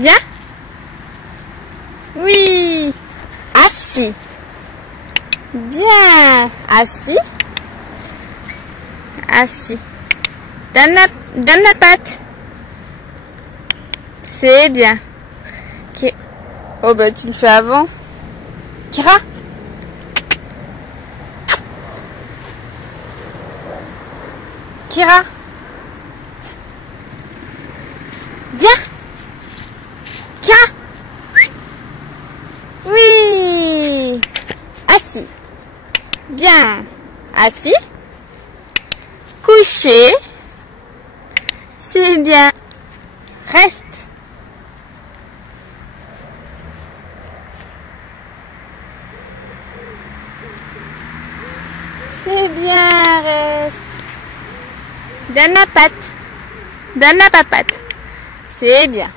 Bien. Oui. Assis. Bien. Assis. Assis. Donne la patte. C'est bien. Oh bah tu le fais avant. Kira. Kira. Bien. Kira. Oui. Assis. Bien. Assis. Couché. C'est bien. Reste. C'est bien, reste. Donne la patte. Donne la papate. C'est bien.